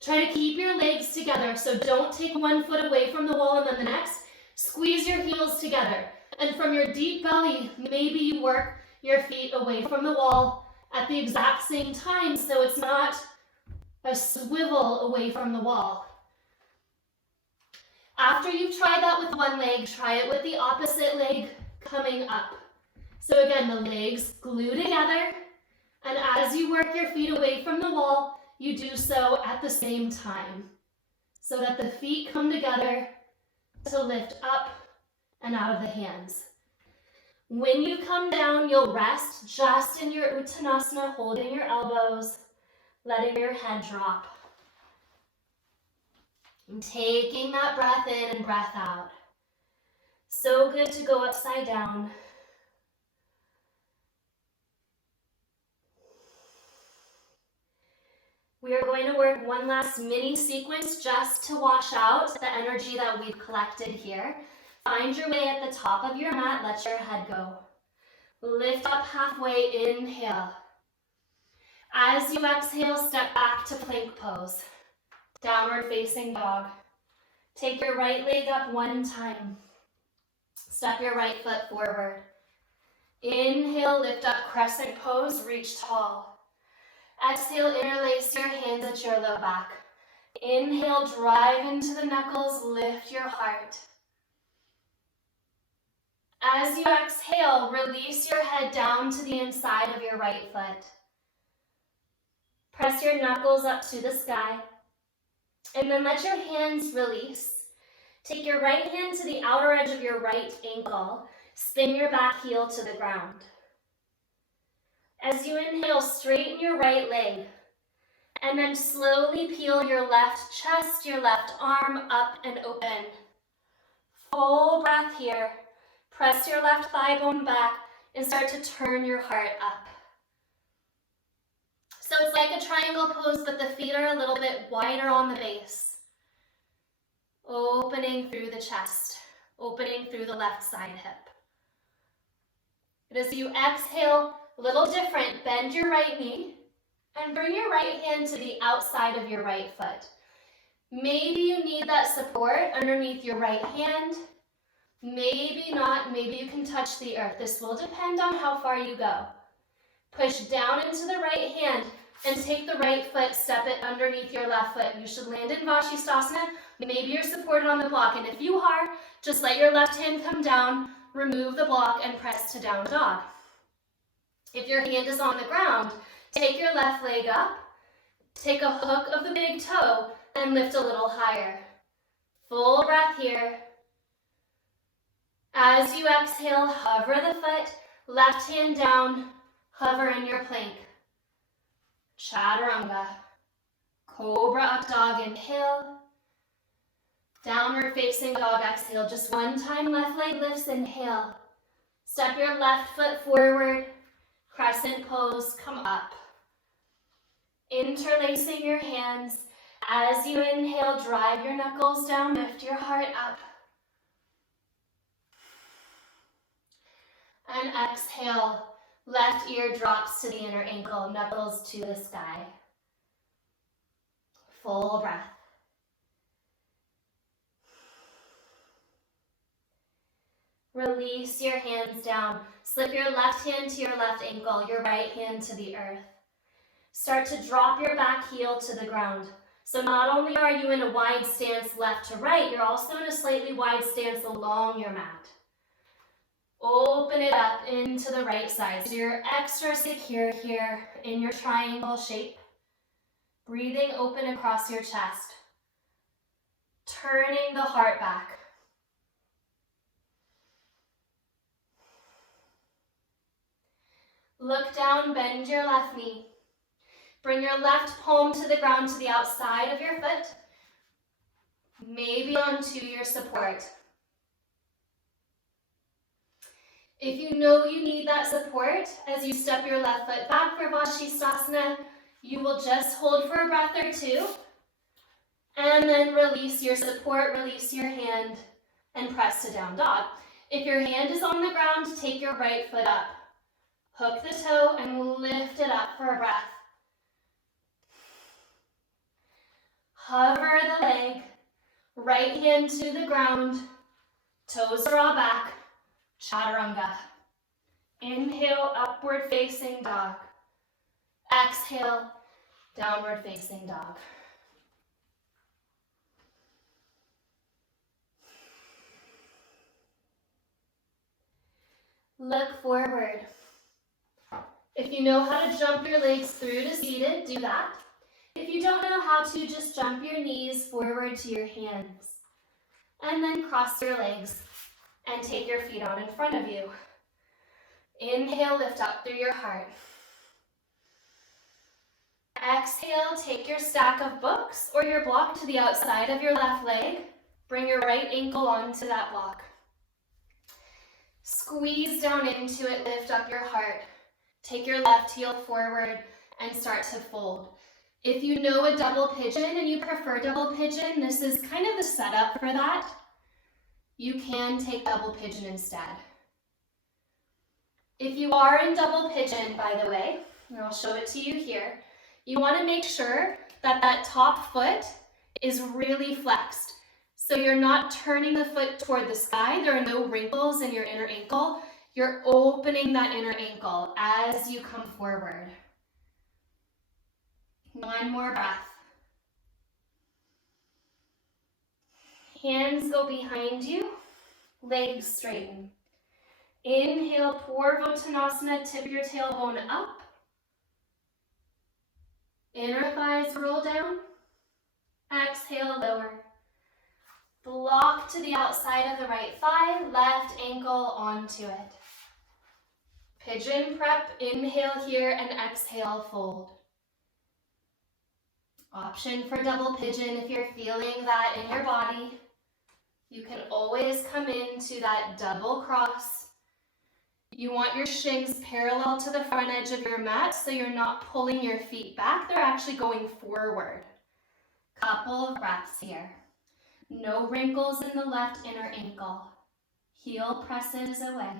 Try to keep your legs together, so don't take 1 foot away from the wall and then the next. Squeeze your heels together. And from your deep belly, maybe you work your feet away from the wall at the exact same time, so it's not a swivel away from the wall. After you've tried that with one leg, try it with the opposite leg coming up. So again, the legs glue together, and as you work your feet away from the wall, you do so at the same time, so that the feet come together to lift up and out of the hands. When you come down, you'll rest just in your Uttanasana, holding your elbows, letting your head drop. And taking that breath in and breath out. So good to go upside down. We are going to work one last mini sequence just to wash out the energy that we've collected here. Find your way at the top of your mat, let your head go. Lift up halfway, inhale. As you exhale, step back to plank pose. Downward facing dog. Take your right leg up one time. Step your right foot forward. Inhale, lift up crescent pose, reach tall. Exhale, interlace your hands at your low back. Inhale, drive into the knuckles, lift your heart. As you exhale, release your head down to the inside of your right foot. Press your knuckles up to the sky. And then let your hands release. Take your right hand to the outer edge of your right ankle. Spin your back heel to the ground. As you inhale, straighten your right leg. And then slowly peel your left chest, your left arm up and open. Full breath here. Press your left thigh bone back and start to turn your heart up. So it's like a triangle pose, but the feet are a little bit wider on the base. Opening through the chest, opening through the left side hip. And as you exhale, a little different, bend your right knee and bring your right hand to the outside of your right foot. Maybe you need that support underneath your right hand. Maybe not, maybe you can touch the earth. This will depend on how far you go. Push down into the right hand and take the right foot, step it underneath your left foot. You should land in Vashisthasana. Maybe you're supported on the block, and if you are, just let your left hand come down, remove the block, and press to down dog. If your hand is on the ground, take your left leg up, take a hook of the big toe, and lift a little higher. Full breath here. As you exhale, hover the foot, left hand down, hover in your plank. Chaturanga. Cobra up dog, inhale. Downward facing dog, exhale. Just one time, left leg lifts, inhale. Step your left foot forward, crescent pose, come up. Interlacing your hands. As you inhale, drive your knuckles down, lift your heart up. And exhale, left ear drops to the inner ankle, knuckles to the sky. full breath. Release your hands down. Slip your left hand to your left ankle, your right hand to the earth. Start to drop your back heel to the ground. So not only are you in a wide stance left to right, you're also in a slightly wide stance along your mat. Open it up into the right side. So you're extra secure here in your triangle shape. Breathing open across your chest. Turning the heart back. Look down, bend your left knee. Bring your left palm to the ground to the outside of your foot. Maybe onto your support. If you know you need that support as you step your left foot back for Vashisthasana, you will just hold for a breath or two and then release your support, release your hand, and press to down dog. If your hand is on the ground, take your right foot up. Hook the toe and lift it up for a breath. Hover the leg, right hand to the ground, toes draw back, chaturanga. Inhale, upward facing dog. Exhale, downward facing dog. Look forward. If you know how to jump your legs through to seated, do that. If you don't know how to, just jump your knees forward to your hands. And then cross your legs and take your feet out in front of you. Inhale, lift up through your heart. Exhale, take your stack of books or your block to the outside of your left leg. Bring your right ankle onto that block. Squeeze down into it, lift up your heart. Take your left heel forward and start to fold. If you know a double pigeon and you prefer double pigeon, this is kind of the setup for that. You can take double pigeon instead. If you are in double pigeon, by the way, and I'll show it to you here, you want to make sure that that top foot is really flexed. So you're not turning the foot toward the sky. There are no wrinkles in your inner ankle. You're opening that inner ankle as you come forward. One more breath. Hands go behind you, legs straighten. Inhale, Purvottanasana, tip your tailbone up. Inner thighs roll down. Exhale, lower. Block to the outside of the right thigh, left ankle onto it. Pigeon prep, inhale here and exhale, fold. Option for double pigeon if you're feeling that in your body. You can always come into that double cross. You want your shins parallel to the front edge of your mat so you're not pulling your feet back. They're actually going forward. Couple of breaths here. No wrinkles in the left inner ankle. Heel presses away.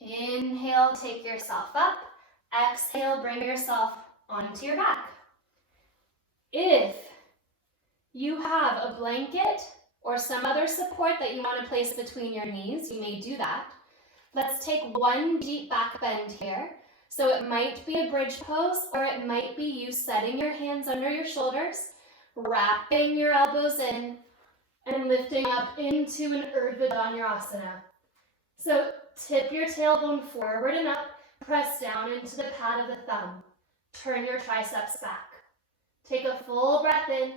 Inhale, take yourself up. Exhale, bring yourself onto your back. If you have a blanket or some other support that you want to place between your knees, you may do that. Let's take one deep back bend here. So it might be a bridge pose, or it might be you setting your hands under your shoulders, wrapping your elbows in, and lifting up into an Urdhva Dhanurasana. So tip your tailbone forward and up, press down into the pad of the thumb. Turn your triceps back. Take a full breath in.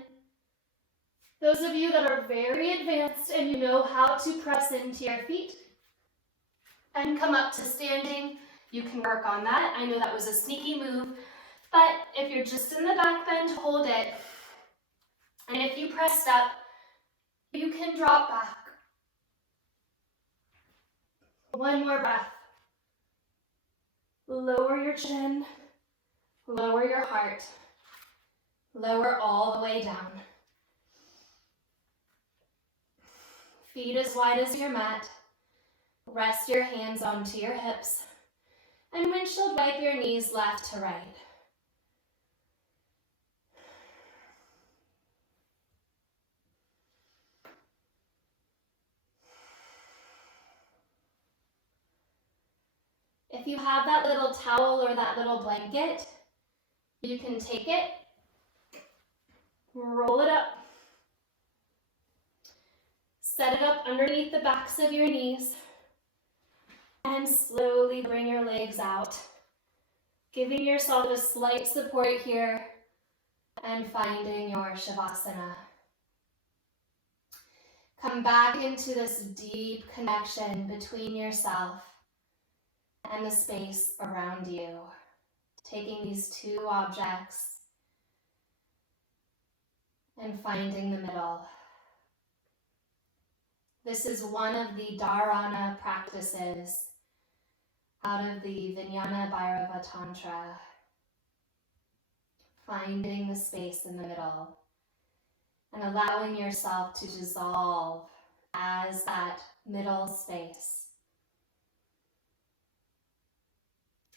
Those of you that are very advanced and you know how to press into your feet and come up to standing, you can work on that. I know that was a sneaky move, but if you're just in the back bend, hold it. And if you pressed up, you can drop back. One more breath. Lower your chin, lower your heart, lower all the way down. Feet as wide as your mat. Rest your hands onto your hips. And windshield wipe your knees left to right. If you have that little towel or that little blanket, you can take it, roll it up, set it up underneath the backs of your knees, and slowly bring your legs out, giving yourself a slight support here and finding your Shavasana. Come back into this deep connection between yourself and the space around you. Taking these two objects and finding the middle. This is one of the dharana practices out of the Vijnana Bhairava Tantra. Finding the space in the middle and allowing yourself to dissolve as that middle space.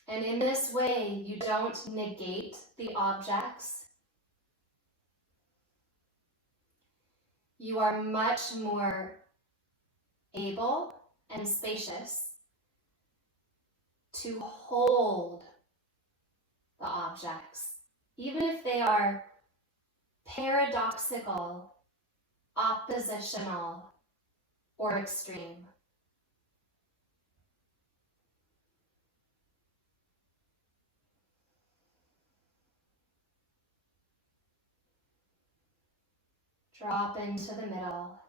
And in this way, you don't negate the objects. You are much more able and spacious to hold the objects, even if they are paradoxical, oppositional, or extreme. Drop into the middle.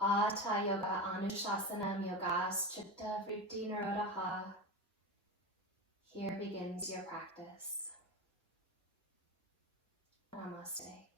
Ata Yoga Anushasanam Yogas Chitta Vritti Nirodha. Here begins your practice. Namaste.